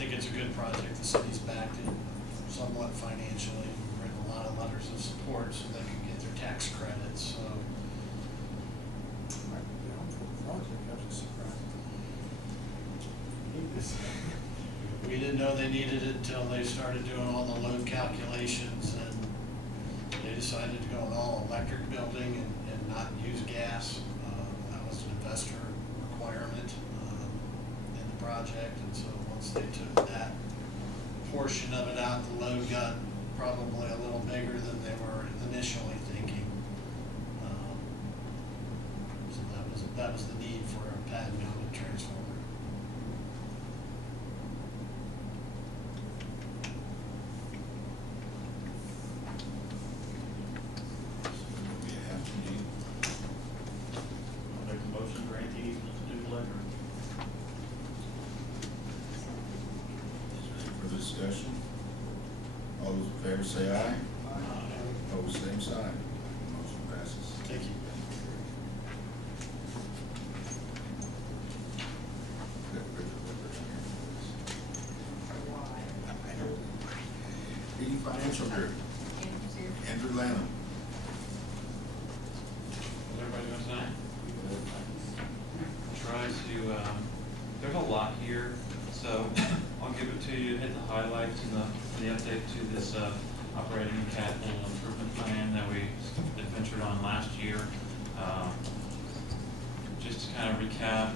think it's a good project. The city's backed it somewhat financially, written a lot of letters of support so they can get their tax credits, so. We didn't know they needed it until they started doing all the load calculations, and they decided to go an all-electric building and not use gas. That was an investor requirement in the project, and so once they took that portion of it out, the load got probably a little bigger than they were initially thinking. So that was the need for a pad-mounted transformer. Discussion. All those in favor say aye. Aye. Opposed, same sign. Motion passes. Thank you. Reedy Financial Group. Andrew Lanham. How's everybody doing tonight? Try to, there's a lot here, so I'll give it to you, hit the highlights and the update to this operating and capital improvement plan that we adventured on last year. Just to kind of recap,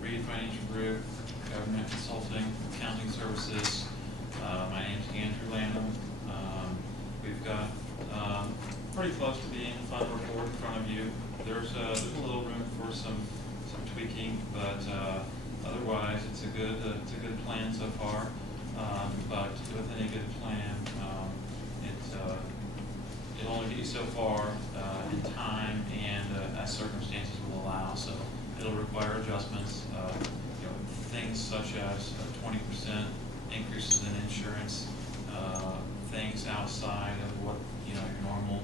Reedy Financial Group, government consulting, accounting services. My name's Andrew Lanham. We've got pretty close to being a final report in front of you. There's a little room for some tweaking, but otherwise it's a good plan so far. But with any good plan, it'll only get you so far in time and as circumstances will allow. So it'll require adjustments. Things such as 20% increases in insurance, things outside of what your normal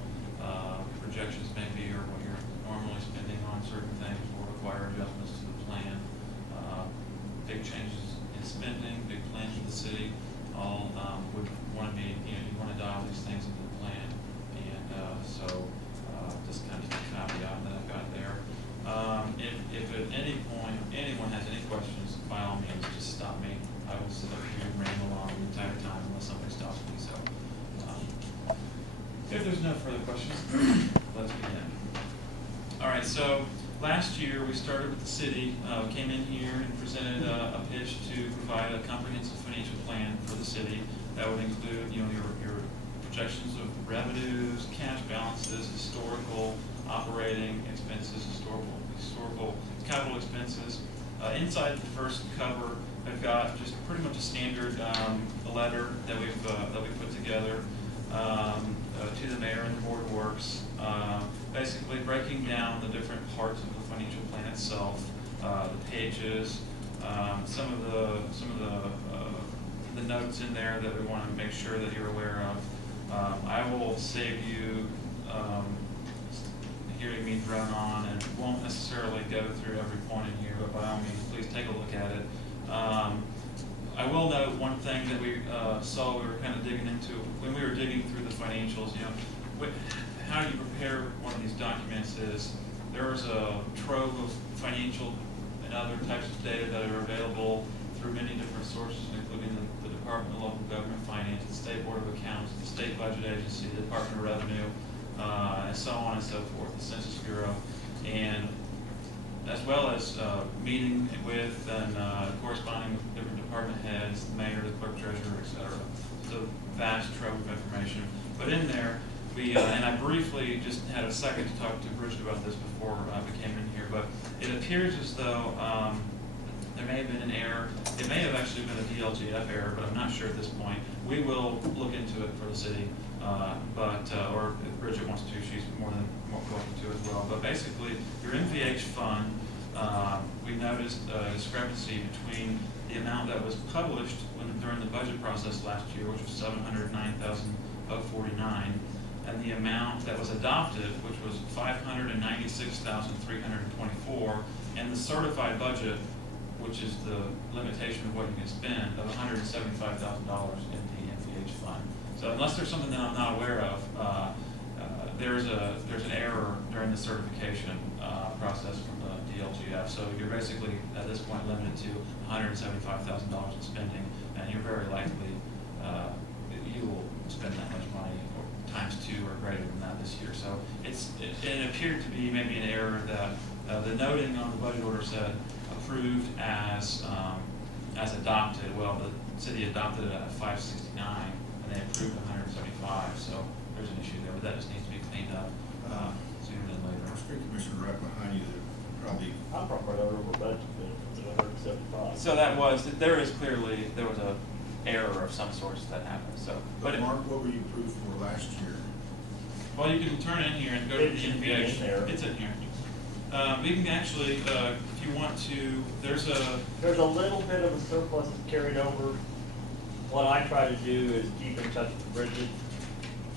projections may be, or what you're normally spending on certain things will require adjustments to the plan. Big changes in spending, big plans for the city, all would want to be, you want to dial these things into the plan, and so just kind of a caveat that I've got there. If at any point anyone has any questions, by all means, just stop me. I will sit up here and ramble on the entire time unless somebody stops me. So, if there's no further questions, let's begin. All right. So last year we started with the city. We came in here and presented a pitch to provide a comprehensive financial plan for the city that would include, your projections of revenues, cash balances, historical operating expenses, historical capital expenses. Inside the first cover, I've got just pretty much a standard letter that we put together to the mayor and the board of works, basically breaking down the different parts of the financial plan itself, the pages, some of the notes in there that we want to make sure that you're aware of. I will save you hearing me drone on, and won't necessarily go through every point in here, but by all means, please take a look at it. I will note one thing that we saw we were kind of digging into when we were digging through the financials. How you prepare one of these documents is there's a trove of financial and other types of data that are available through many different sources, including the Department of Local Government Finance, the State Board of Accounts, the State Budget Agency, the Department of Revenue, and so on and so forth, the Census Bureau, and as well as meeting with and corresponding with different department heads, the mayor, the clerk treasurer, etc. It's a vast trove of information. But in there, we, and I briefly just had a second to talk to Bridget about this before we came in here, but it appears as though there may have been an error. It may have actually been a DLGF error, but I'm not sure at this point. We will look into it for the city, or if Bridget wants to, she's more than welcome to as well. But basically, your MVH fund, we noticed a discrepancy between the amount that was published during the budget process last year, which was $709,049, and the amount that was adopted, which was $596,324, and the certified budget which is the limitation of what you can spend, of $175,000 in the NVH fund. So unless there's something that I'm not aware of, there's an error during the certification process from the DLGF. So you're basically at this point limited to $175,000 in spending, and you're very likely you will spend that much money, or times 2 or greater than that this year. So it appeared to be maybe an error that the noting on the budget order said approved as adopted. Well, the city adopted it at 569, and they approved 175. So there's an issue there, but that just needs to be cleaned up sooner than later. Our street commissioner right behind you, that probably, I'm probably over budget, it's 175. So there was a error of some sort that happened. So, but Mark, what were you approved for last year? Well, you can turn it in here and go to It the should be NVH. in there. It's in here. We can actually, if you want to, there's a little bit of a surplus carried over. What I try to do is keep in touch with Bridget,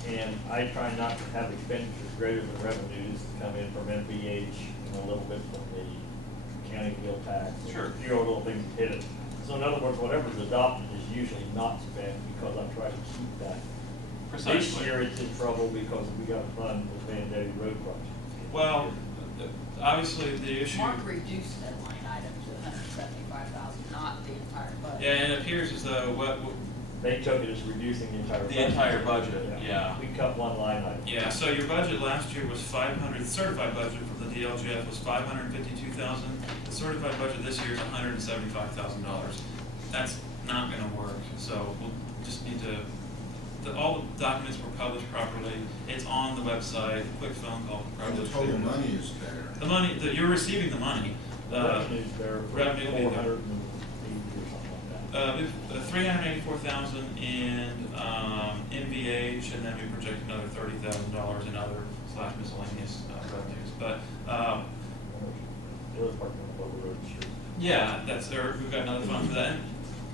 and I try not to have expenditures greater than revenues to come in from NVH and a little bit from the county wheel tax. Sure. A few other little things that hit it. So in other words, whatever's adopted is usually not spent because I try to keep that. precisely. This year it's in trouble because we got a fund for Van Road project. Well, obviously the issue. Mark reduced that line item to 175,000, not the entire budget. Yeah, and it appears as though They took it as reducing the entire budget. The entire budget, yeah. We cut one line item. Yeah, so your budget last year was 500, certified budget from the DLGF was 552,000. The certified budget this year is $175,000. That's not gonna work, so we'll just need to, all the documents were published properly. It's on the website, quick phone call. And the total money is there. The money, you're receiving the money. Revenue's there for revenue will be there. 480 or something like that. 384,000 in NVH, and then we project another $30,000 in other / miscellaneous revenues. But The other part of the road street. yeah, that's there. We've got another fund for that. And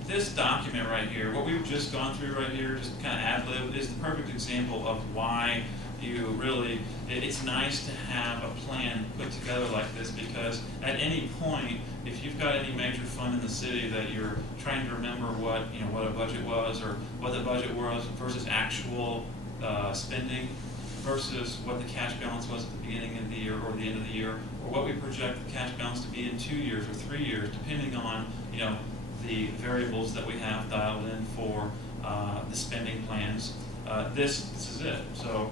this document right here, what we've just gone through right here, just kind of ad lib, is the perfect example of why you really, it's nice to have a plan put together like this, because at any point, if you've got any major fund in the city that you're trying to remember what a budget was, or what the budget was versus actual spending, versus what the cash balance was at the beginning of the year or the end of the year, or what we project the cash balance to be in 2 years or 3 years, depending on the variables that we have dialed in for the spending plans. This is it. So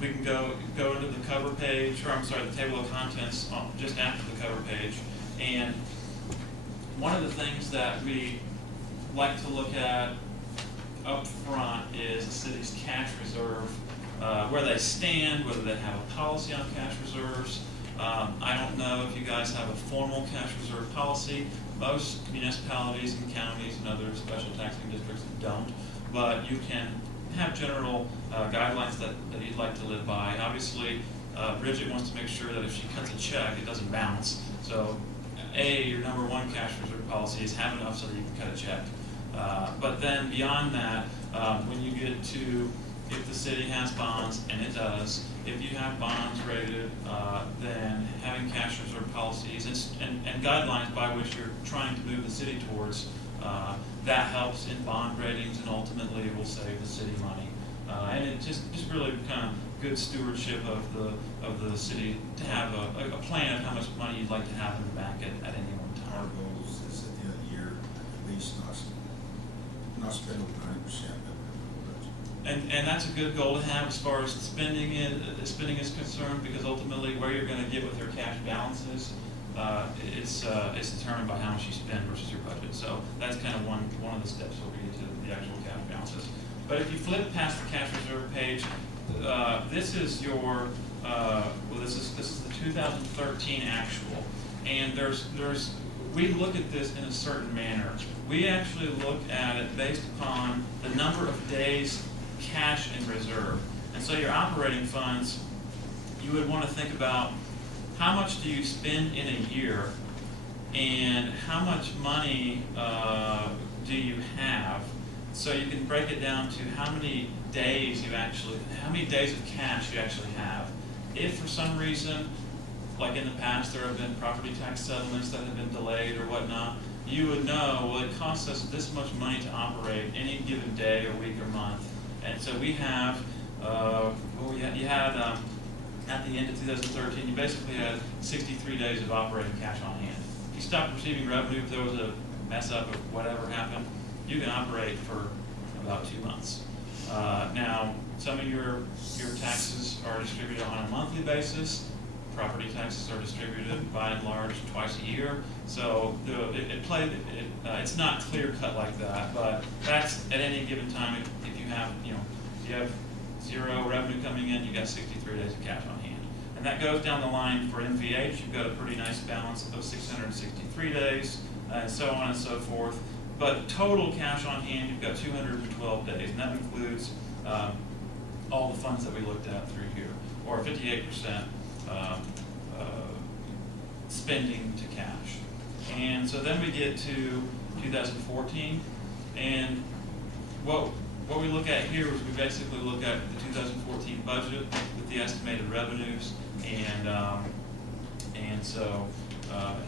we can go into the cover page, or I'm sorry, the table of contents just after the cover page. And one of the things that we like to look at up front is the city's cash reserve, where they stand, whether they have a policy on cash reserves. I don't know if you guys have a formal cash reserve policy. Most municipalities and counties and other special taxing districts don't, but you can have general guidelines that you'd like to live by. Obviously, Bridget wants to make sure that if she cuts a check, it doesn't bounce. So, your number one cash reserve policy is have enough so that you can cut a check. But then beyond that, when you get to if the city has bonds, and it does, if you have bonds rated, then having cash reserve policies and guidelines by which you're trying to move the city towards, that helps in bond ratings, and ultimately will save the city money. And it just really kind of good stewardship of the city to have a plan of how much money you'd like to have in the bank at any one Our time. goal is at the end of the year, at least not spend over 90% of the budget. And that's a good goal to have as far as spending is concerned, because ultimately where you're going to get with your cash balances, it's determined by how much you spend versus your budget. So that's kind of one of the steps over to the actual cash balances. But if you flip past the cash reserve page, this is your this is the 2013 actual, and we look at this in a certain manner. We actually look at it based upon the number of days cash in reserve. And so your operating funds, you would want to think about how much do you spend in a year, and how much money do you have, so you can break it down to how many days of cash you actually have. If for some reason like in the past, there have been property tax settlements that have been delayed or whatnot, you would know, well, it costs us this much money to operate any given day or week or month. And so we have, you had, at the end of 2013, you basically had 63 days of operating cash on hand. If you stopped receiving revenue, if there was a mess up or whatever happened, you can operate for about 2 months. Now, some of your taxes are distributed on a monthly basis. Property taxes are distributed by and large twice a year. So it's not clear cut like that, but that's at any given time. If you have, if you have zero revenue coming in, you got 63 days of cash on hand. And that goes down the line for MVH. You've got a pretty nice balance of those 663 days, and so on and so forth. But total cash on hand, you've got 212 days, and that includes all the funds that we looked at through here, or 58% spending to cash. And so then we get to 2014, and what we look at here is we basically look at the 2014 budget with the estimated revenues, and so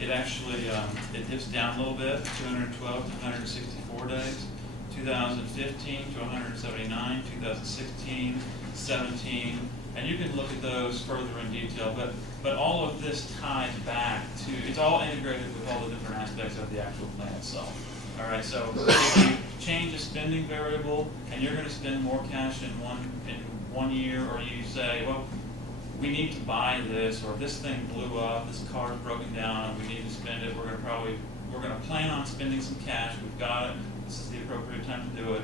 it actually it dips down a little bit, 212 to 164 days, 2015 to 179, 2016, 17, and you can look at those further in detail, but all of this ties back to, it's all integrated with all the different aspects of the actual plan itself. All right, so if you change a spending variable and you're going to spend more cash in one year, or you say, well, we need to buy this, or this thing blew up, this car's broken down, and we need to spend it, we're going to plan on spending some cash, we've got it, this is the appropriate time to do it.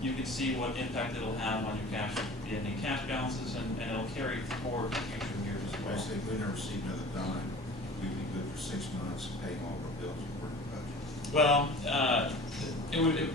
You can see what impact it'll have on your cash, the ending cash balances, and it'll carry forward to future years as well. Basically, if we never received another dime, we'd be good for 6 months paying all of our bills for the budget. Well,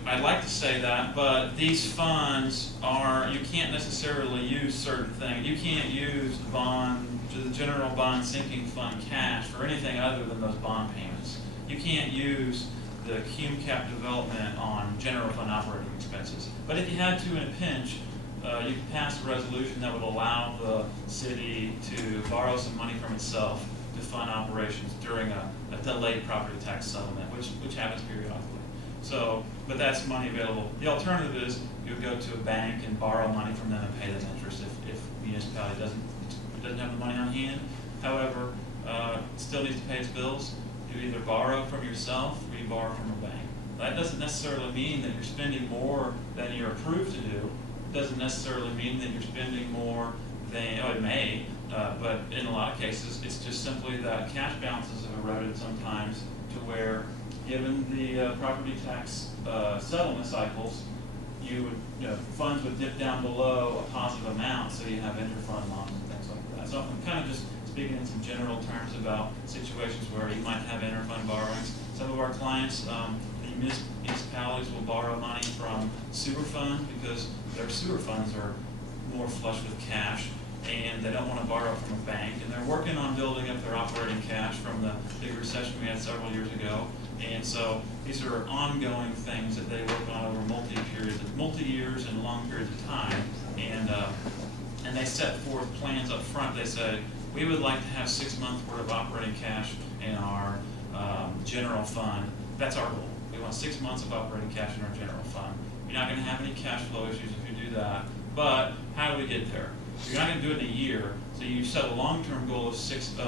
I'd like to say that, but these funds you can't necessarily use certain things. You can't use the general bond sinking fund cash for anything other than those bond payments. You can't use the cum cap development on general fund operating expenses. But if you had to in a pinch, you could pass a resolution that would allow the city to borrow some money from itself to fund operations during a delayed property tax settlement, which happens periodically. So, but that's money available. The alternative is you would go to a bank and borrow money from them and pay them interest if the municipality doesn't have the money on hand. However, it still needs to pay its bills. You either borrow from yourself or you borrow from a bank. That doesn't necessarily mean that you're spending more than you're approved to do. It doesn't necessarily mean that you're spending more than, it may, but in a lot of cases, it's just simply that cash balances have eroded sometimes to where, given the property tax settlement cycles, funds would dip down below a positive amount, so you have interfund loans and things like that. So I'm kind of just speaking in some general terms about situations where you might have interfund borrowings. Some of our clients, the municipalities will borrow money from sewer funds because their sewer funds are more flush with cash, and they don't want to borrow from a bank, and they're working on building up their operating cash from the big recession we had several years ago. And so these are ongoing things that they work on over multi-years and long periods of time, and they set forth plans up front. They say, we would like to have 6 months worth of operating cash in our general fund. That's our goal. We want 6 months of operating cash in our general fund. You're not going to have any cash flow issues if you do that, but how do we get there? You're not going to do it in a year, so you set a long-term goal of 6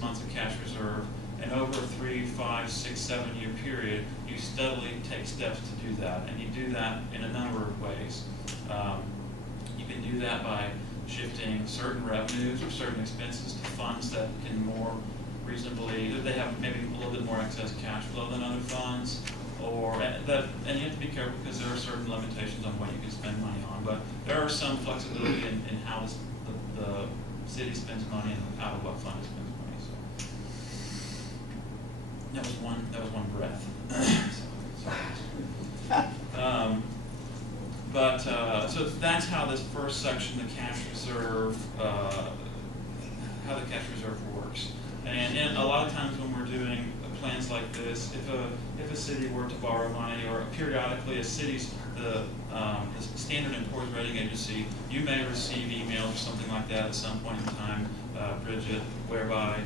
months of cash reserve, and over a 3, 5, 6, 7 year period, you steadily take steps to do that, and you do that in a number of ways. You can do that by shifting certain revenues or certain expenses to funds that can more reasonably, they have maybe a little bit more excess cash flow than other funds, and you have to be careful because there are certain limitations on what you can spend money on, but there are some flexibility in how the city spends money and out of what fund it spends money. So that was one breath. So that's how this first section, the cash reserve, how the cash reserve works. And a lot of times when we're doing plans like this, if a city were to borrow money, or periodically a city's the Standard & Poor's rating agency, you may receive emails or something like that at some point in time Bridget, whereby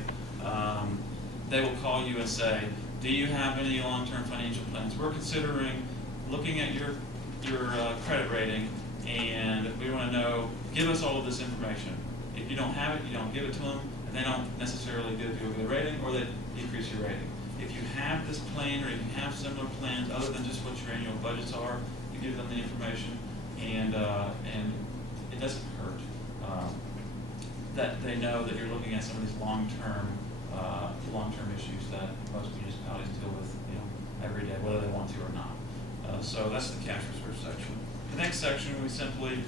they will call you and say, do you have any long-term financial plans? We're considering looking at your credit rating, and we want to know, give us all of this information. If you don't have it, you don't give it to them, and they don't necessarily give you a good rating, or they decrease your rating. If you have this plan, or if you have similar plans other than just what your annual budgets are, you give them the information, and it doesn't hurt that they know that you're looking at some of these long-term issues that most municipalities deal with, every day, whether they want to or not. So that's the cash reserve section. The next section, we simply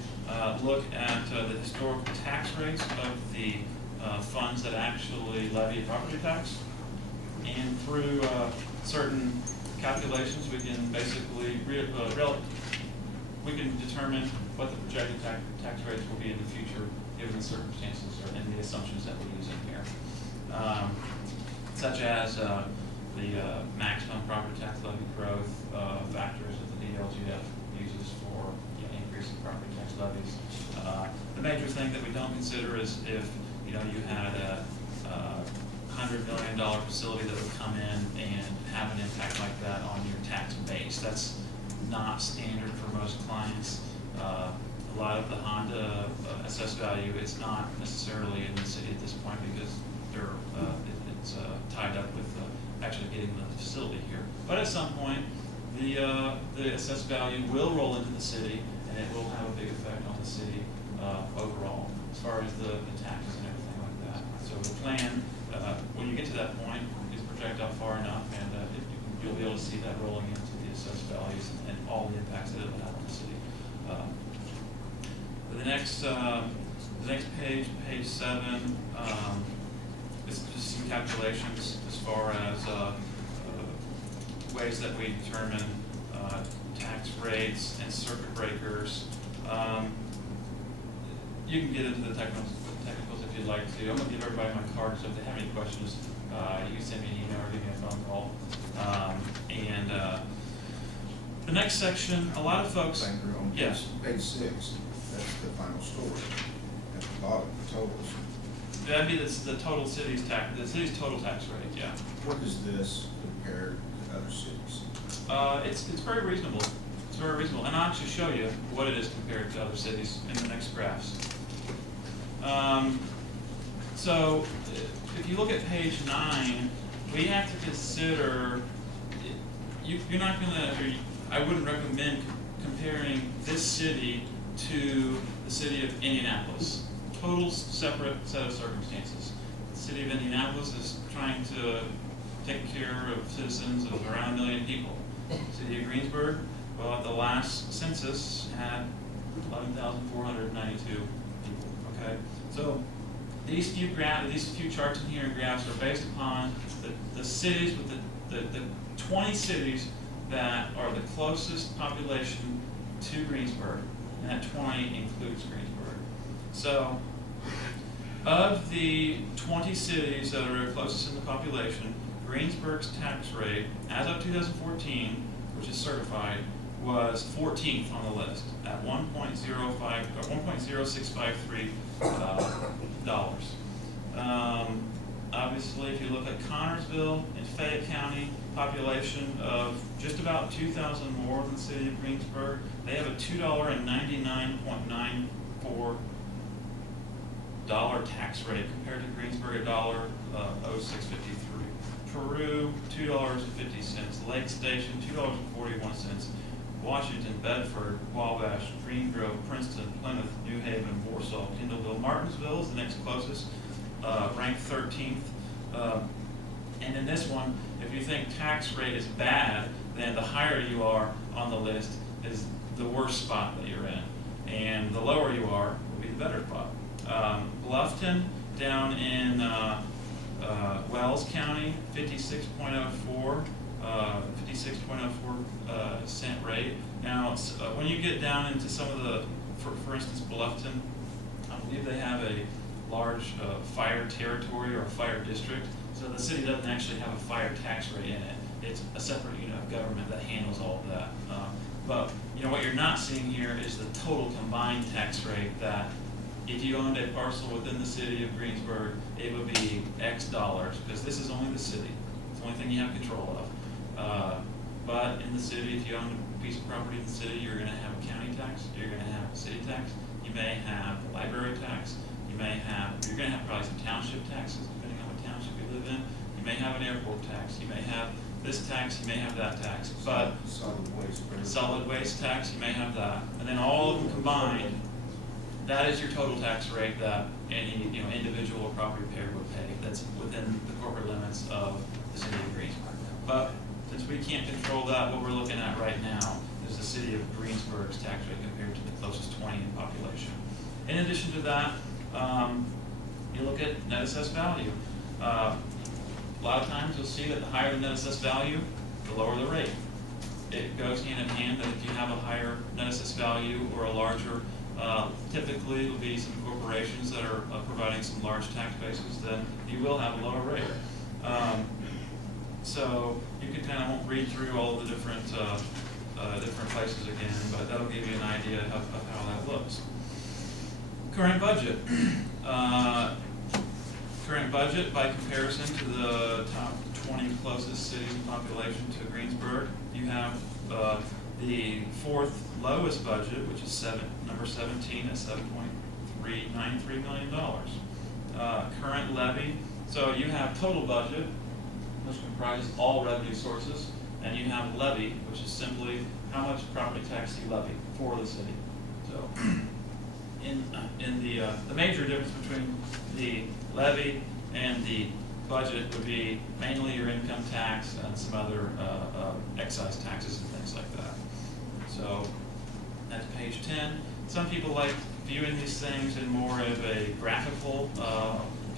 look at the historical tax rates of the funds that actually levy property tax. And through certain calculations, we can basically we can determine what the projected tax rates will be in the future, given the circumstances and the assumptions that we're using here, such as the maximum property tax levy growth factors that the DLGF uses for increasing property tax levies. The major thing that we don't consider is if you had a $100 million facility that would come in and have an impact like that on your tax base. That's not standard for most clients. A lot of the Honda assessed value is not necessarily in the city at this point because it's tied up with actually getting the facility here. But at some point, the assessed value will roll into the city, and it will have a big effect on the city overall, as far as the taxes and everything like that. So the plan, when you get to that point, is project out far enough, and you'll be able to see that rolling into the assessed values and all the impacts that it will have on the city. The next page, page 7, is just some calculations as far as ways that we determine tax rates and circuit breakers. You can get into the technicals if you'd like to. I'm going to give everybody my card, so if they have any questions, you can send me an email or give me a phone call. The next section, a lot of folks. Banker, on Yes. page 6, that's the final story. At the bottom, the totals. That'd be the total city's tax, the city's total tax rate. Yeah. What is this compared to other cities? It's very reasonable. It's very reasonable, and I'll actually show you what it is compared to other cities in the next graphs. So, if you look at page 9, we have to consider. You're not going to. I wouldn't recommend comparing this city to the city of Indianapolis. Total separate set of circumstances. The city of Indianapolis is trying to take care of citizens of around 1 million people. The city of Greensburg, well, at the last census had 11,492 people. Okay, so these few charts in here and graphs are based upon the cities with the 20 cities that are the closest population to Greensburg, and that 20 includes Greensburg. So, of the 20 cities that are closest in the population, Greensburg's tax rate, as of 2014, which is certified, was 14th on the list at $1.0653 dollars. Obviously, if you look at Connorsville in Fayette County, population of just about 2,000 more than the city of Greensburg, they have a $2.99.94 tax rate compared to Greensburg $1.0653. Peru $2.50. Lake Station $2.41. Washington, Bedford, Wabash, Green Grove, Princeton, Plymouth, New Haven, Warsaw, Kendallville, Martinsville is the next closest, ranked 13th. And in this one, if you think tax rate is bad, then the higher you are on the list is the worst spot that you're in. And the lower you are will be the better spot. Bluffton down in Wells County, 56.04 cent rate. Now, when you get down into some of the, for instance, Bluffton, I believe they have a large fire territory or a fire district. So the city doesn't actually have a fire tax rate in it. It's a separate unit of government that handles all of that. But what you're not seeing here is the total combined tax rate that if you owned a parcel within the city of Greensburg, it would be X dollars, because this is only the city. It's the only thing you have control of. But in the city, if you own a piece of property in the city, you're gonna have a county tax, you're gonna have a city tax, you may have a library tax, you're gonna have probably some township taxes, depending on what township you live in. You may have an airport tax, you may have this tax, you may have that tax, but solid waste tax, you may have that. And then all of them combined, that is your total tax rate that any, individual or property payer would pay. That's within the corporate limits of the city of Greensburg. But since we can't control that, what we're looking at right now is the city of Greensburg's tax rate compared to the closest 20 in population. In addition to that, you look at net assessed value. A lot of times you'll see that the higher the net assessed value, the lower the rate. It goes hand in hand that if you have a higher net assessed value or a larger, typically it will be some corporations that are providing some large tax bases, then you will have a lower rate. So you can kind of won't read through all of the different places again, but that'll give you an idea of how that looks. Current budget. Current budget by comparison to the top 20 closest cities in population to Greensburg. You have the fourth lowest budget, which is number 17 at $7.393 million. Current levy. So you have total budget, which comprises all revenue sources, and you have levy, which is simply how much property tax you levy for the city. So, in the major difference between the levy and the budget would be mainly your income tax and some other excise taxes and things like that. So that's page 10. Some people like viewing these things in more of a graphical,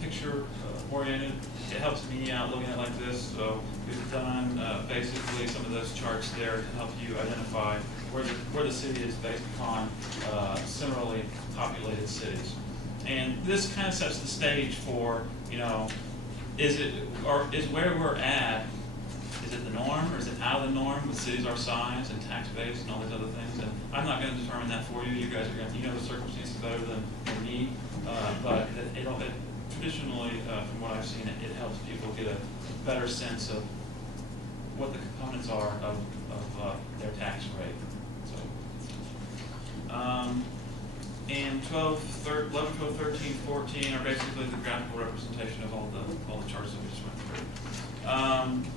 picture oriented. It helps me out looking at it like this. So we've done basically some of those charts there to help you identify where the city is based upon similarly populated cities. And this kind of sets the stage for, is where we're at, is it the norm or is it out of the norm with cities our size and tax base and all these other things? And I'm not going to determine that for you. You guys are going to, the circumstances better than me. But traditionally, from what I've seen, it helps people get a better sense of what the components are of their tax rate. So, and 11, 12, 13, 14 are basically the graphical representation of all the charts that we just went through.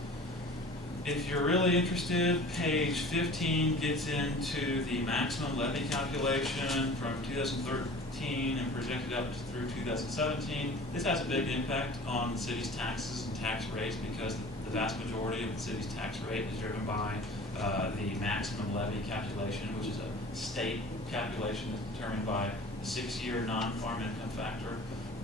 If you're really interested, page 15 gets into the maximum levy calculation from 2013 and projected up through 2017. This has a big impact on the city's taxes and tax rates because the vast majority of the city's tax rate is driven by the maximum levy calculation, which is a state calculation that's determined by the 6-year non-farm income factor.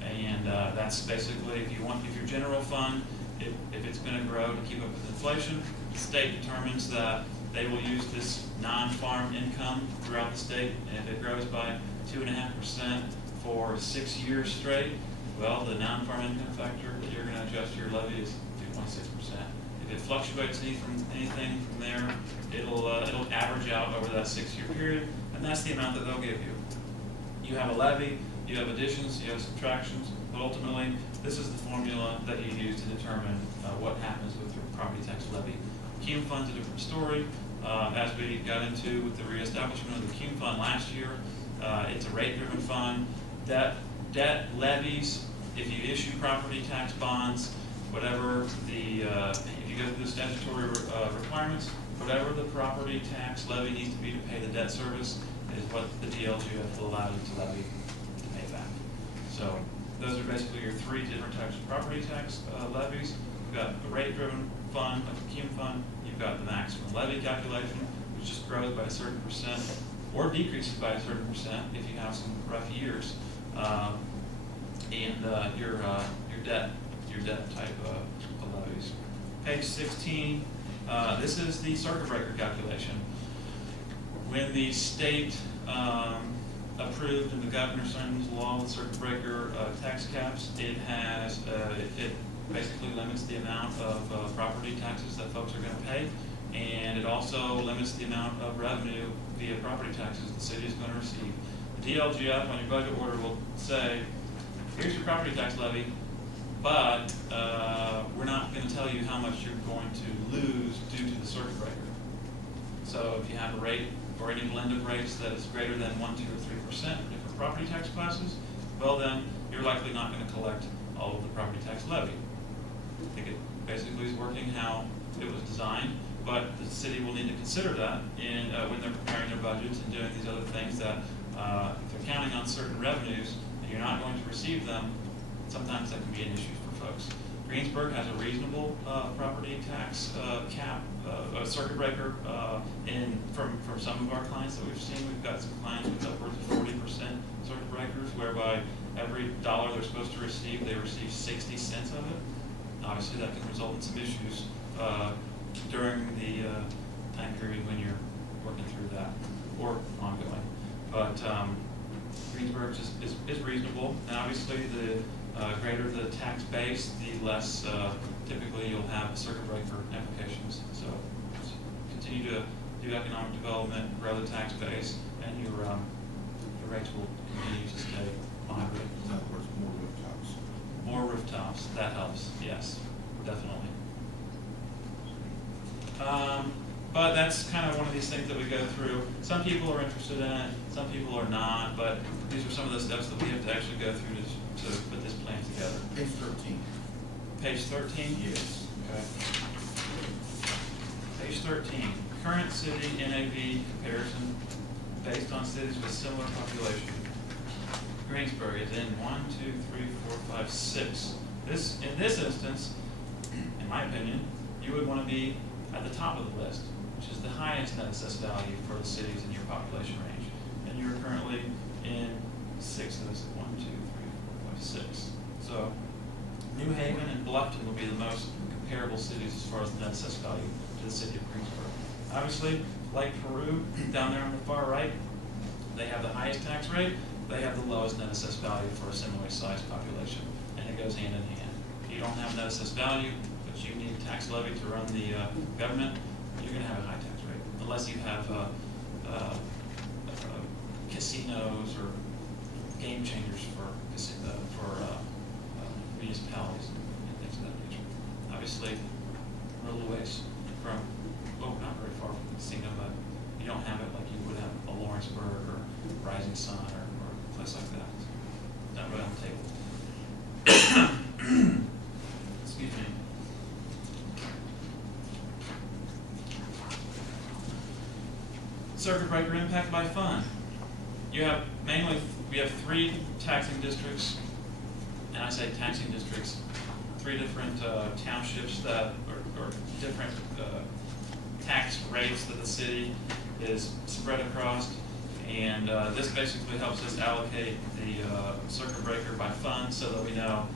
And that's basically, if your general fund, if it's going to grow to keep up with inflation, the state determines that they will use this non-farm income throughout the state. And if it grows by 2.5% for 6 years straight, well, the non-farm income factor that you're going to adjust your levy is 2.6%. If it fluctuates anything from there, it'll average out over that 6-year period, and that's the amount that they'll give you. You have a levy, you have additions, you have subtractions, but ultimately, this is the formula that you use to determine what happens with your property tax levy. Cume fund's a different story. As we got into with the reestablishment of the Cume fund last year, it's a rate-driven fund. Debt levies, if you issue property tax bonds, whatever if you go through the statutory requirements, whatever the property tax levy needs to be to pay the debt service is what the DLGF will allow you to levy to pay back. So those are basically your 3 different types of property tax levies. You've got a rate-driven fund, like a Cume fund. You've got the maximum levy calculation, which just grows by a certain percent or decreases by a certain percent if you have some rough years. And your debt type of levies. Page 16, this is the circuit breaker calculation. When the state approved in the governor signed into law the circuit breaker tax caps, it basically limits the amount of property taxes that folks are going to pay, and it also limits the amount of revenue via property taxes the city is going to receive. The DLGF on your budget order will say, here's your property tax levy, but we're not going to tell you how much you're going to lose due to the circuit breaker. So if you have a rate or any blend of rates that is greater than 1, 2, or 3% for different property tax classes, well then, you're likely not going to collect all of the property tax levy. I think it basically is working how it was designed, but the city will need to consider that in when they're preparing their budgets and doing these other things that if they're counting on certain revenues and you're not going to receive them, sometimes that can be an issue for folks. Greensburg has a reasonable property tax cap, a circuit breaker from some of our clients that we've seen. We've got some clients with upwards of 40% circuit breakers, whereby every dollar they're supposed to receive, they receive 60 cents of it. Obviously, that can result in some issues during the time period when you're working through that, or ongoing. But Greensburg is reasonable, and obviously the greater the tax base, the less typically you'll have circuit breaker applications. So continue to do economic development, grow the tax base, and your rates will continue to stay moderate. In other words, more rooftops. More rooftops, that helps, yes, definitely. But that's kind of one of these things that we go through. Some people are interested in it, some people are not, but these are some of the steps that we have to actually go through to put this plan together. Page 13. Page 13? Yes. Okay. Page 13, current city NAV comparison based on cities with similar population. Greensburg is in 1, 2, 3, 4, 5, 6. In this instance, in my opinion, you would want to be at the top of the list, which is the highest net assessed value for the cities in your population range. And you're currently in 6 of those, 1, 2, 3, 4, 5, 6. So New Haven and Bluffton will be the most comparable cities as far as the net assessed value to the city of Greensburg. Obviously, like Peru, down there on the far right, they have the highest tax rate, they have the lowest net assessed value for a similarly sized population, and it goes hand in hand. If you don't have net assessed value, but you need tax levy to run the government, you're going to have a high tax rate, unless you have casinos or game changers for municipalities and things of that nature. Obviously, we're a little ways from, well, not very far from the casino, but you don't have it like you would have a Lawrenceburg or Rising Sun or a place like that. Not really on the table. Excuse me. Circuit breaker impact by fund. You have we have 3 taxing districts, and I say taxing districts, 3 different townships that or different tax rates that the city is spread across, and this basically helps us allocate the circuit breaker by fund so that we know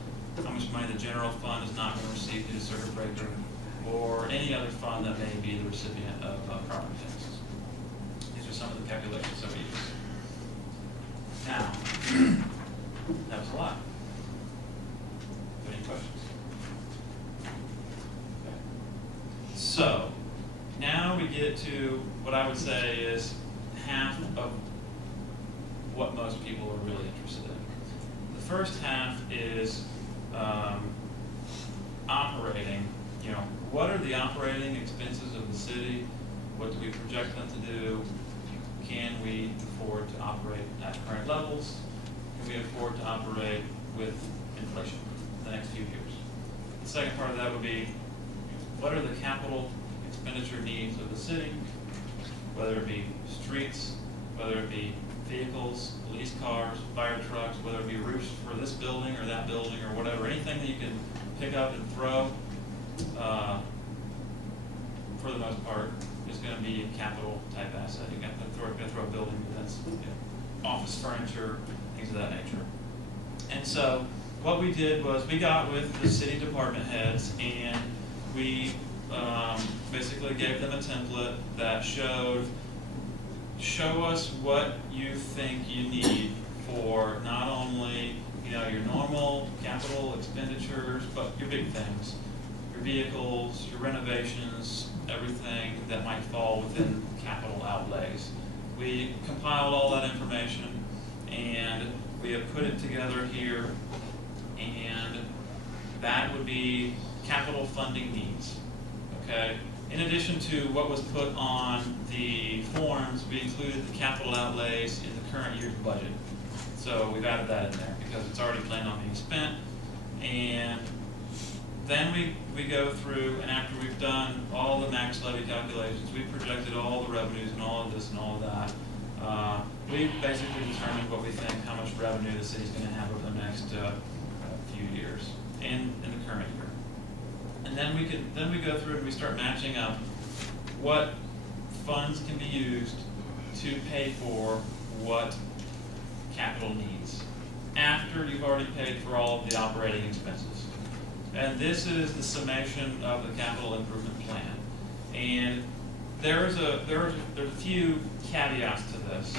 how much money the general fund is not going to receive due to circuit breaker or any other fund that may be the recipient of property taxes. These are some of the calculations that we use. Now, that was a lot. Any questions? Okay. So, now we get to what I would say is half of what most people are really interested in. The first half is operating. What are the operating expenses of the city? What do we project them to do? Can we afford to operate at current levels? Can we afford to operate with inflation in the next few years? The second part of that would be, what are the capital expenditure needs of the city, whether it be streets, whether it be vehicles, police cars, fire trucks, whether it be roofs for this building or that building or whatever, anything that you can pick up and throw, for the most part, is going to be a capital type asset. You're going to throw a building that's office furniture, things of that nature. And so what we did was we got with the city department heads and we basically gave them a template that show us what you think you need for not only your normal capital expenditures, but your big things, your vehicles, your renovations, everything that might fall within capital outlays. We compiled all that information and we have put it together here, and that would be capital funding needs, okay? In addition to what was put on the forms, we included the capital outlays in the current year's budget. So we've added that in there because it's already planned on being spent. And then we go through, and after we've done all the max levy calculations, we've projected all the revenues and all of this and all of that. We've basically determined what we think, how much revenue the city's going to have over the next few years in the current year. And then we go through and we start matching up what funds can be used to pay for what capital needs after you've already paid for all of the operating expenses. And this is the summation of the capital improvement plan. And there's a few caveats to this.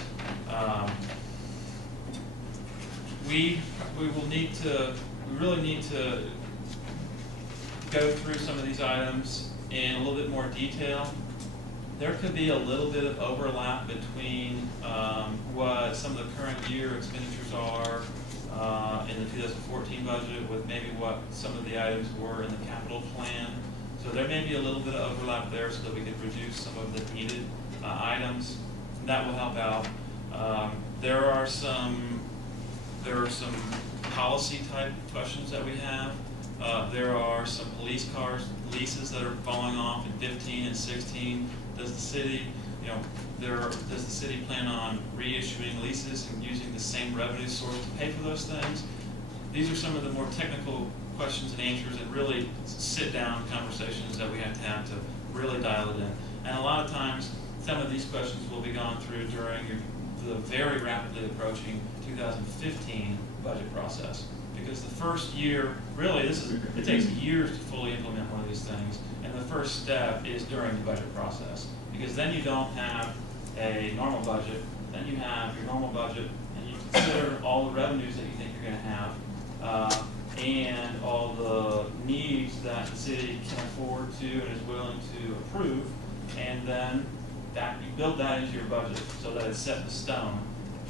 We really need to go through some of these items in a little bit more detail. There could be a little bit of overlap between what some of the current year expenditures are in the 2014 budget with maybe what some of the items were in the capital plan. So there may be a little bit of overlap there so that we could reduce some of the needed items. And that will help out. There are some policy type questions that we have. There are some police cars leases that are falling off in 15 and 16. Does the city plan on reissuing leases and using the same revenue source to pay for those things? These are some of the more technical questions and answers and really sit down conversations that we have to really dial it in. And a lot of times, some of these questions will be gone through during the very rapidly approaching 2015 budget process. Because the first year, really, it takes years to fully implement one of these things, and the first step is during the budget process. Because then you don't have a normal budget, then you have your normal budget, and you consider all the revenues that you think you're going to have, and all the needs that the city can afford to and is willing to approve, and then you build that into your budget so that it's set in stone.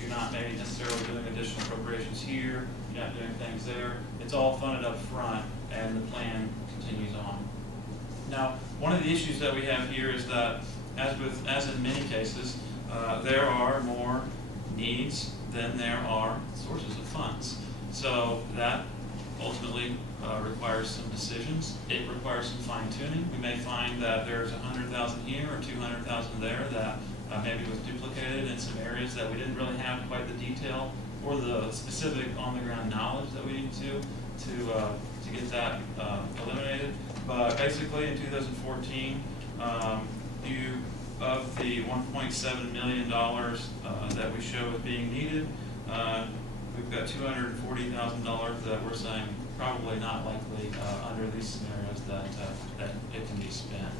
You're not maybe necessarily doing additional appropriations here, you're not doing things there. It's all funded up front, and the plan continues on. Now, one of the issues that we have here is that, as in many cases, there are more needs than there are sources of funds. So that ultimately requires some decisions. It requires some fine tuning. We may find that there's 100,000 here or 200,000 there that maybe was duplicated in some areas that we didn't really have quite the detail or the specific on-the-ground knowledge that we need to get that eliminated. But basically, in 2014, of the $1.7 million that we show as being needed, we've got $240,000 that we're saying probably not likely under these scenarios that it can be spent.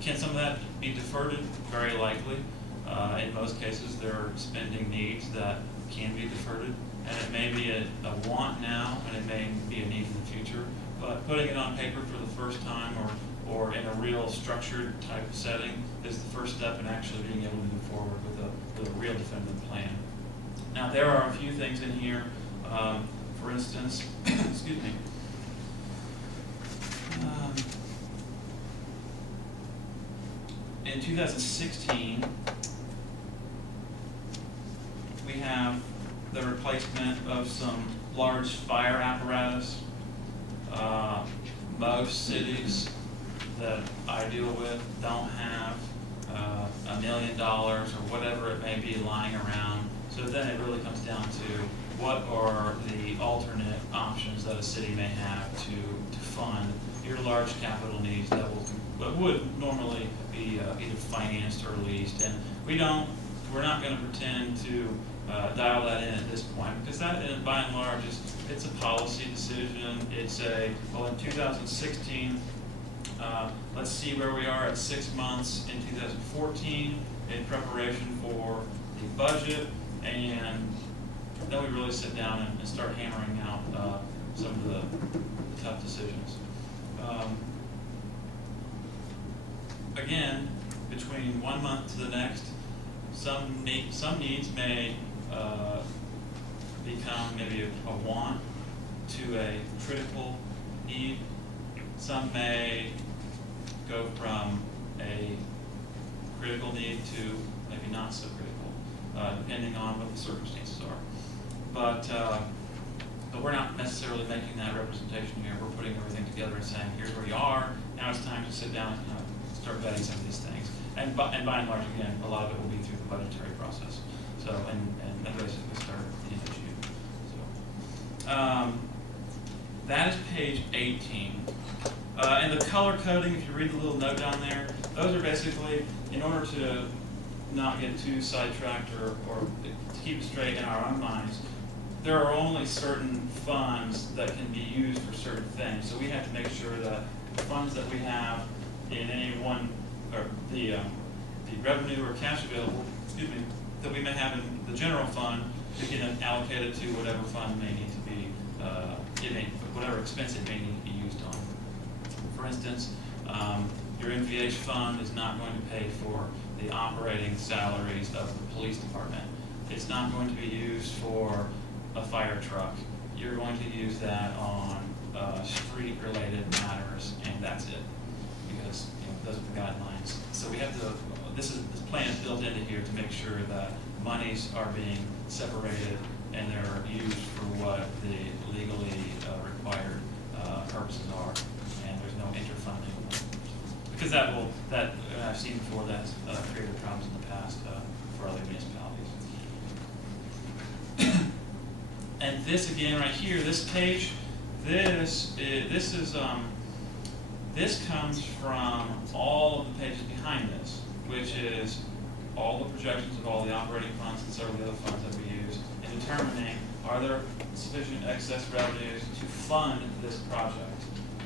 Can some of that be deferred? Very likely. In most cases, there are spending needs that can be deferred, and it may be a want now, and it may be a need in the future. But putting it on paper for the first time, or in a real structured type of setting, is the first step in actually being able to move forward with a real definitive plan. Now, there are a few things in here. For instance, excuse me. In 2016, we have the replacement of some large fire apparatus. Most cities that I deal with don't have $1 million or whatever it may be lying around. So then it really comes down to what are the alternate options that a city may have to fund your large capital needs that would normally be either financed or leased. And we're not going to pretend to dial that in at this point, because that, by and large, it's a policy decision. It's in 2016, let's see where we are at 6 months in 2014 in preparation for the budget, and then we really sit down and start hammering out some of the tough decisions. Again, between 1 month to the next, some needs may become maybe a want to a critical need. Some may go from a critical need to maybe not so critical, depending on what the circumstances are. But we're not necessarily making that representation here. We're putting everything together and saying, here's where you are. Now it's time to sit down and kind of start vetting some of these things. And by and large, again, a lot of it will be through the budgetary process. So, and basically start the issue. So, that is page 18. And the color coding, if you read the little note down there, those are basically, in order to not get too sidetracked or to keep it straight in our own minds, there are only certain funds that can be used for certain things. So we have to make sure that the funds that we have in any one, or the revenue or cash available, that we may have in the general fund, we can allocate it to whatever fund may need to be, whatever expense it may need to be used on. For instance, your NVH fund is not going to pay for the operating salaries of the police department. It's not going to be used for a fire truck. You're going to use that on street-related matters, and that's it, because those are the guidelines. So we have to. This plan is built into here to make sure that monies are being separated and they're used for what the legally required purposes are, and there's no interfunding. Because I've seen before that's created problems in the past for other municipalities. And this again right here, this page, this comes from all of the pages behind this, which is all the projections of all the operating funds and several of the other funds that we use in determining are there sufficient excess revenues to fund this project.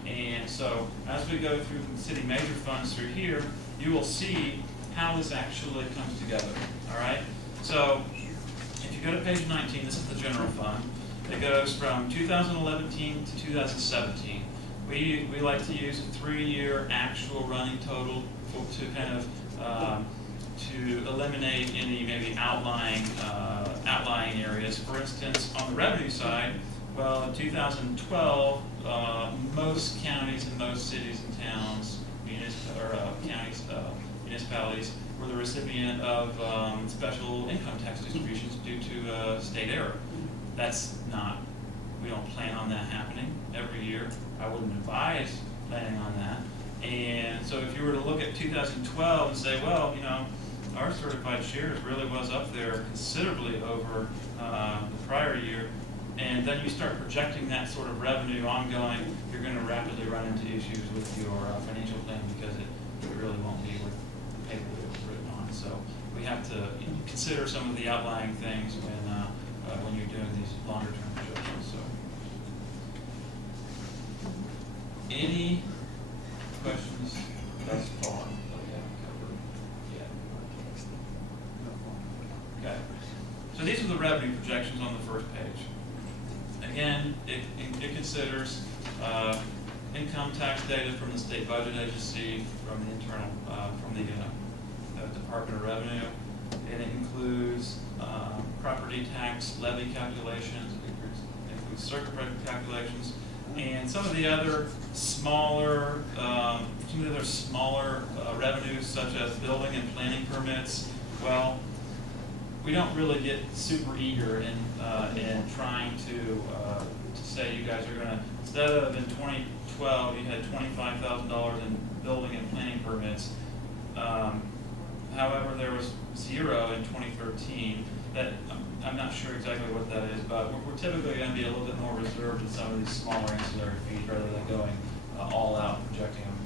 And so as we go through the city major funds through here, you will see how this actually comes together. All right. So if you go to page 19, this is the general fund. It goes from 2011 to 2017. We like to use a 3-year actual running total to kind of to eliminate any maybe outlying areas. For instance, on the revenue side, well, in 2012, most counties and most cities and towns, municipalities, were the recipient of special income tax distributions due to state error. That's not, we don't plan on that happening every year. I wouldn't advise planning on that. And so if you were to look at 2012 and say, well, our certified shares really was up there considerably over the prior year, and then you start projecting that sort of revenue ongoing, you're going to rapidly run into issues with your financial plan because it really won't be with the paper that it was written on. So we have to consider some of the outlying things when you're doing these longer term projections. So, any questions thus far that we haven't covered yet? Okay. So these are the revenue projections on the first page. Again, it considers income tax data from the state budget agency, from the internal, from the Department of Revenue. And it includes property tax levy calculations, it includes circuit breaker calculations, and some of the other smaller, revenues such as building and planning permits. Well, we don't really get super eager in trying to say you guys are going to, instead of in 2012 you had $25,000 in building and planning permits. However, there was 0 in 2013. That I'm not sure exactly what that is, but we're typically going to be a little bit more reserved in some of these smaller ancillary fees rather than going all out and projecting them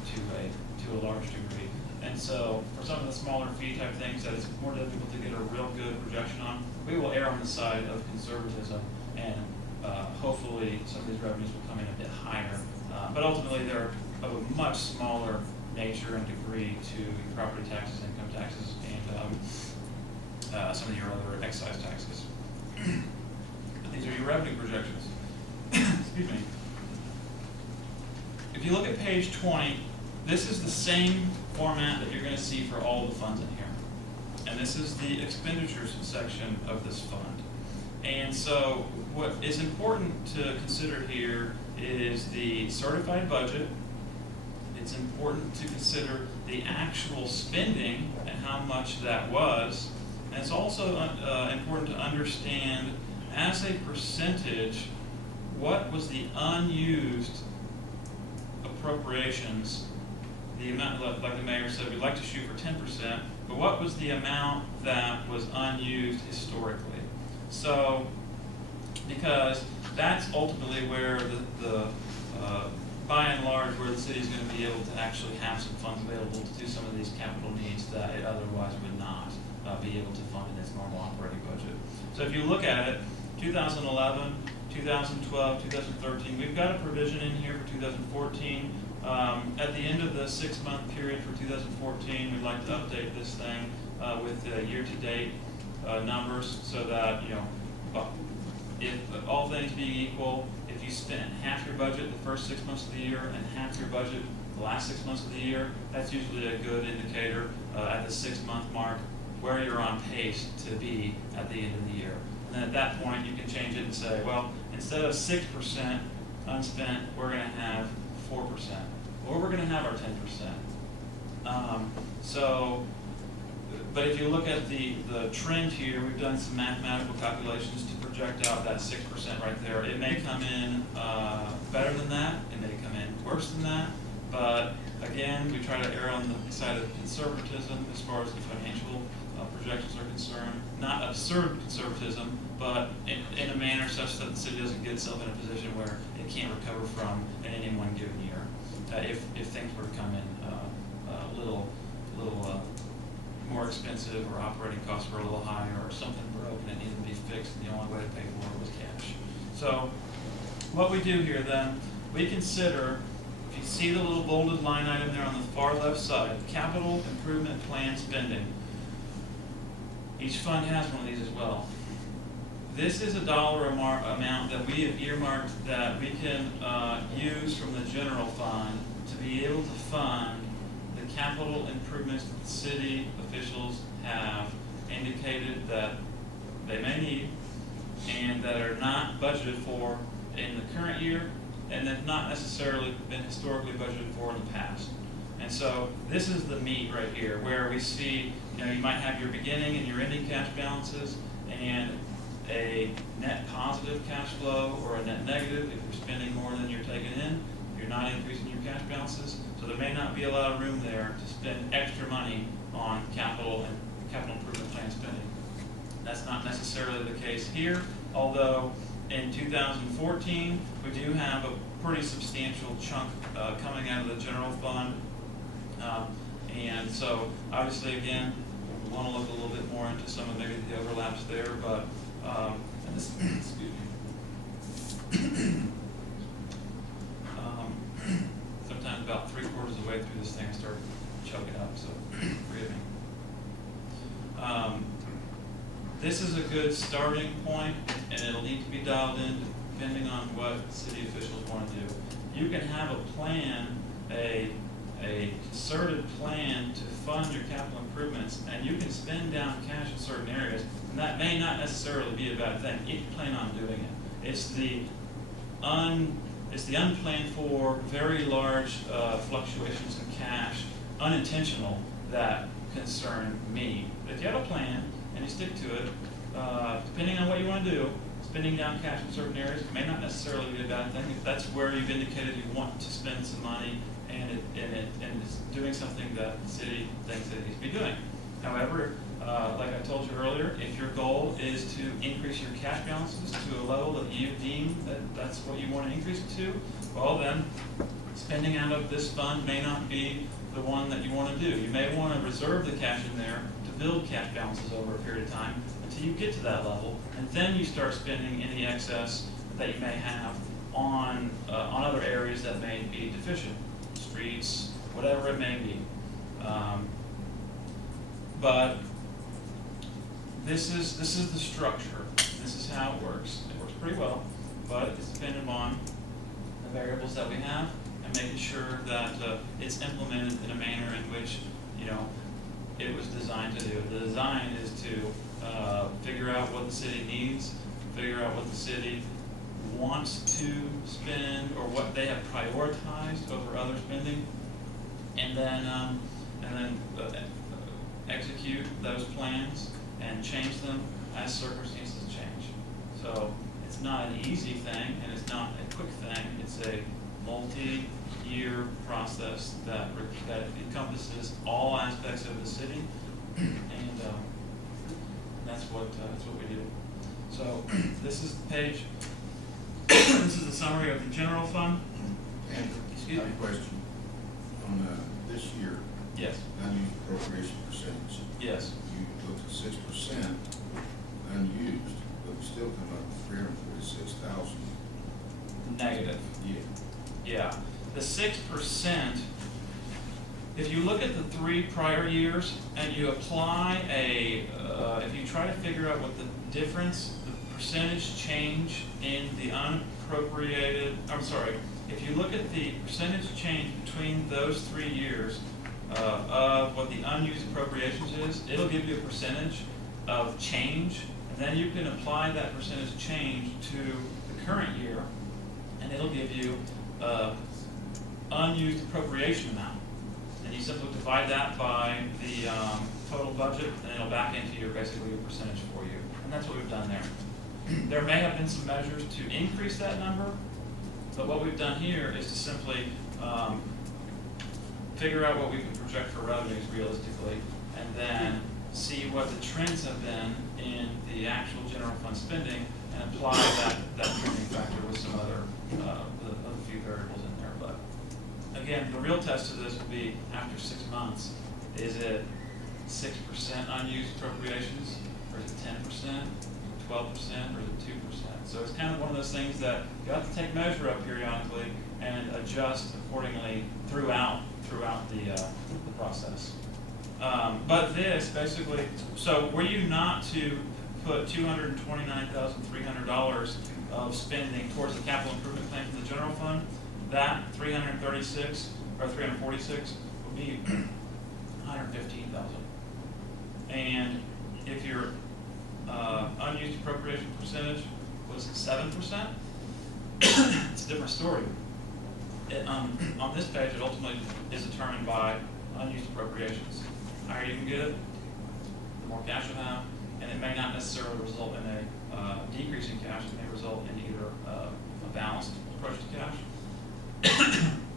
to a large degree. And so for some of the smaller fee type things that it's more difficult to get a real good projection on, we will err on the side of conservatism, and hopefully some of these revenues will come in a bit higher. But ultimately they're of a much smaller nature and degree to property taxes, income taxes, and some of your other excise taxes. But these are your revenue projections. Excuse me. If you look at page 20, this is the same format that you're going to see for all the funds in here. And this is the expenditures section of this fund. And so what is important to consider here is the certified budget. It's important to consider the actual spending and how much that was. And it's also important to understand, as a percentage, what was the unused appropriations, the amount, like the mayor said, we'd like to shoot for 10%, but what was the amount that was unused historically? So, because that's ultimately where by and large, where the city is going to be able to actually have some funds available to do some of these capital needs that it otherwise would not be able to fund in its normal operating budget. So if you look at it, 2011, 2012, 2013, we've got a provision in here for 2014. At the end of the 6-month period for 2014, we'd like to update this thing with year-to-date numbers, so that, if all things being equal, if you spent half your budget the first 6 months of the year and half your budget the last 6 months of the year, that's usually a good indicator at the 6-month mark where you're on pace to be at the end of the year. And then at that point, you can change it and say, well, instead of 6% unspent, we're going to have 4%, or we're going to have our 10%. But if you look at the trend here, we've done some mathematical calculations to project out that 6% right there. It may come in better than that, it may come in worse than that, but again, we try to err on the side of conservatism as far as the financial projections are concerned. Not absurd conservatism, but in a manner such that the city doesn't get itself in a position where it can't recover from in any one given year. If things were to come in a little more expensive, or operating costs were a little higher, or something broke and it needed to be fixed, and the only way to pay for it was cash. So what we do here then, we consider, if you see the little bolded line item there on the far left side, capital improvement plan spending. Each fund has one of these as well. This is a dollar amount that we have earmarked that we can use from the general fund to be able to fund the capital improvements that the city officials have indicated that they may need and that are not budgeted for in the current year, and that not necessarily been historically budgeted for in the past. And so this is the meat right here, where we see, you might have your beginning and your ending cash balances, and a net positive cash flow or a net negative if you're spending more than you're taking in, if you're not increasing your cash balances. So there may not be a lot of room there to spend extra money on capital and capital improvement plan spending. That's not necessarily the case here, although in 2014 we do have a pretty substantial chunk coming out of the general fund. And so obviously, again, we want to look a little bit more into some of maybe the overlaps there, but and this, excuse me. Sometimes about 3/4 of the way through this thing I start choking up, so forgive me. This is a good starting point, and it'll need to be dialed in depending on what city officials want to do. You can have a plan, a concerted plan to fund your capital improvements, and you can spend down cash in certain areas, and that may not necessarily be a bad thing if you plan on doing it. It's the unplanned for, very large fluctuations in cash, unintentional, that concern me. But if you have a plan and you stick to it, depending on what you want to do, spending down cash in certain areas may not necessarily be a bad thing. If that's where you've indicated you want to spend some money, and it's doing something that the city thinks it needs to be doing. However, like I told you earlier, if your goal is to increase your cash balances to a level that you deem that that's what you want to increase it to, well then, spending out of this fund may not be the one that you want to do. You may want to reserve the cash in there to build cash balances over a period of time until you get to that level, and then you start spending any excess that you may have on other areas that may be deficient, streets, whatever it may be. But this is the structure. This is how it works. It works pretty well, but it's dependent on the variables that we have and making sure that it's implemented in a manner in which it was designed to do. The design is to figure out what the city needs, figure out what the city wants to spend or what they have prioritized over other spending, and then execute those plans and change them as circumstances change. So it's not an easy thing and it's not a quick thing. It's a multi-year process that encompasses all aspects of the city, and that's what we do. So this is the page. This is the summary of the general fund. And Excuse I have me. a question on this year, Yes. unused appropriation percentage. Yes. You looked at 6% unused, but we still come up with 346,000. Negative. Yeah. Yeah. The 6%. If you look at the 3 prior years and you apply if you try to figure out what the difference, the percentage change in the unappropriated, if you look at the percentage change between those 3 years of what the unused appropriations is, it'll give you a percentage of change, and then you can apply that percentage change to the current year, and it'll give you unused appropriation amount. And you simply divide that by the total budget, and it'll back into basically your percentage for you. And that's what we've done there. There may have been some measures to increase that number, but what we've done here is to simply figure out what we can project for revenues realistically, and then see what the trends have been in the actual general fund spending, and apply that trending factor with some other few variables in there. But again, the real test of this will be after 6 months. Is it 6% unused appropriations, or is it 10%, 12%, or is it 2%? So it's kind of one of those things that you have to take measure of periodically and adjust accordingly throughout the process. But this basically, so were you not to put $229,300 of spending towards the capital improvement plan from the general fund, that 336 or 346 would be 115,000. And if your unused appropriation percentage was 7%, it's a different story. On this page, it ultimately is determined by unused appropriations. The higher you can get it, the more cash you have, and it may not necessarily result in a decrease in cash. It may result in either a balanced approach to cash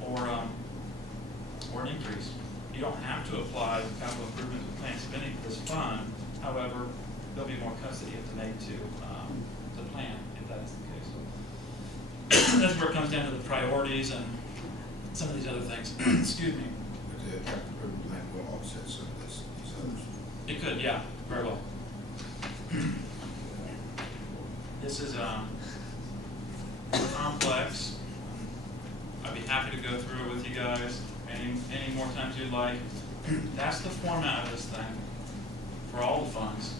or an increase. You don't have to apply capital improvement plan spending to this fund. However, there'll be more cuts that you have to make to the plan if that is the case. That's where it comes down to the priorities and some of these other things. Excuse me. But the capital improvement plan will offset some of these others. It could, yeah, very well. This is complex. I'd be happy to go through it with you guys any more times you'd like. That's the format of this thing for all the funds,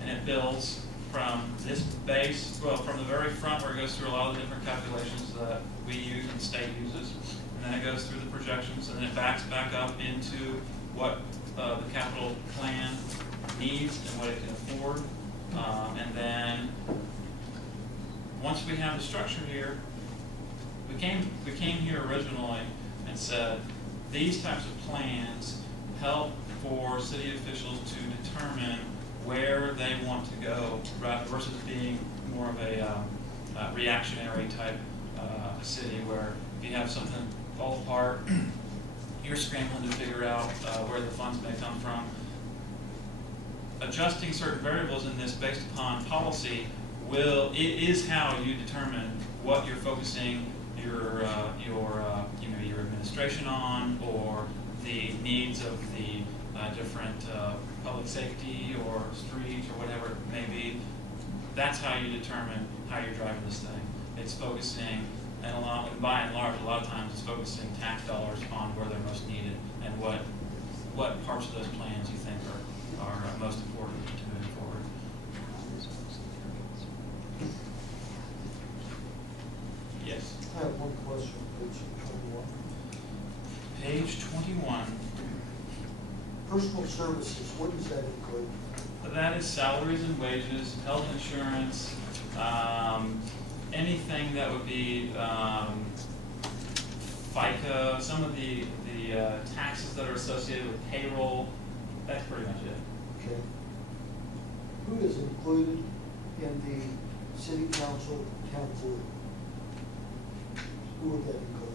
and it builds from this base, well, from the very front where it goes through a lot of the different calculations that we use and state uses, and then it goes through the projections, and then it backs back up into what the capital plan needs and what it can afford, and then once we have the structure here, we came here originally and said these types of plans help for city officials to determine where they want to go, rather versus being more of a reactionary type city where if you have something fall apart, you're scrambling to figure out where the funds may come from. Adjusting certain variables in this based upon policy is how you determine what you're focusing your administration on, or the needs of the different public safety or streets or whatever it may be. That's how you determine how you're driving this thing. It's focusing, and by and large, a lot of times it's focusing tax dollars on where they're most needed and what parts of those plans you think are most important to moving forward. Yes. I have one question, page 21. Page 21. Personal services, what does that include? That is salaries and wages, health insurance, Anything that would be, FICA, some of the taxes that are associated with payroll, that's pretty much it. Okay. Who is included in the city council, town board? Who would that include?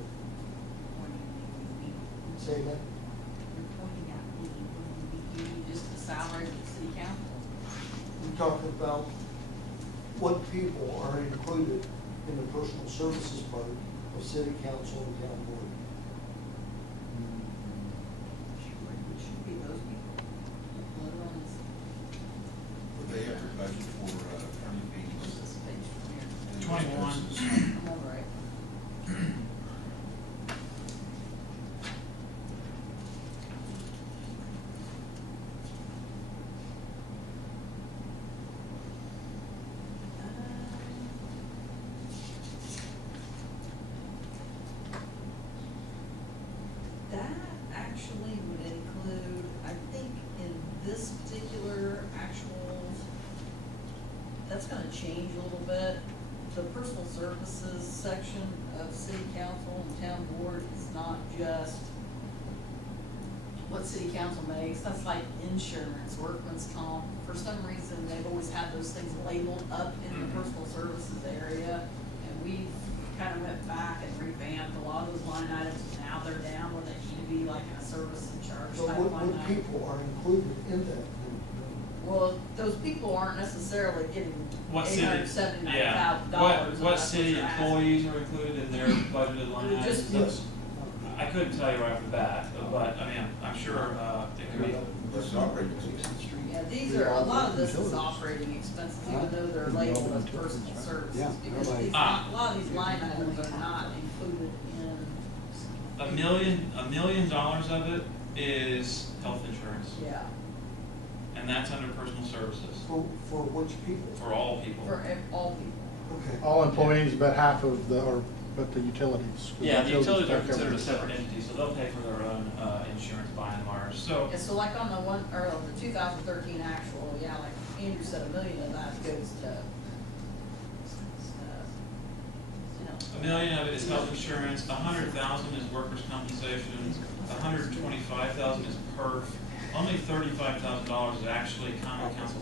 Say that? You're pointing out me, you mean just the salary of the city council? I'm talking about what people are included in the personal services part of city council and town board. It should be those people. Blood runs. Would they have their budget for, attorney What's fees? this page from here? and 21. expenses? I'm all right. That actually would include, I think in this particular actual, that's gonna change a little bit. The personal services section of city council and town board is not just What city council makes, that's like insurance, workman's comp. For some reason, they've always had those things labeled up in the personal services area. And we kind of went back and revamped a lot of those line items. Now they're down where they need to be like in a service and charge So type what line item. people are included in that? Well, those people aren't necessarily getting What $879,000. city, yeah, what city employees are included in their budgeted line It would just items? Yes. I couldn't tell you right off the bat, but, I mean, I'm sure, it could be. This is operating expenses. Yeah, these are, a lot of this is operating expenses, even though they're labeled as personal services, because these, a lot of these line items are not included in. $1 million of it is health insurance, Yeah, and that's under personal services, For which people? for all people. for all people. Okay. All employees, but half of the, or, but the utilities. 'cause Yeah, the utilities are don't cover considered a it. separate entity, so they'll pay for their own, insurance by and large, so. Yeah, so like on the one, or on the 2013 actual, yeah, like Andrew said, $1 million of that goes to, you know. $1 million of it is health insurance, $100,000 is workers' compensation, $125,000 is perf, only $35,000 is actually common council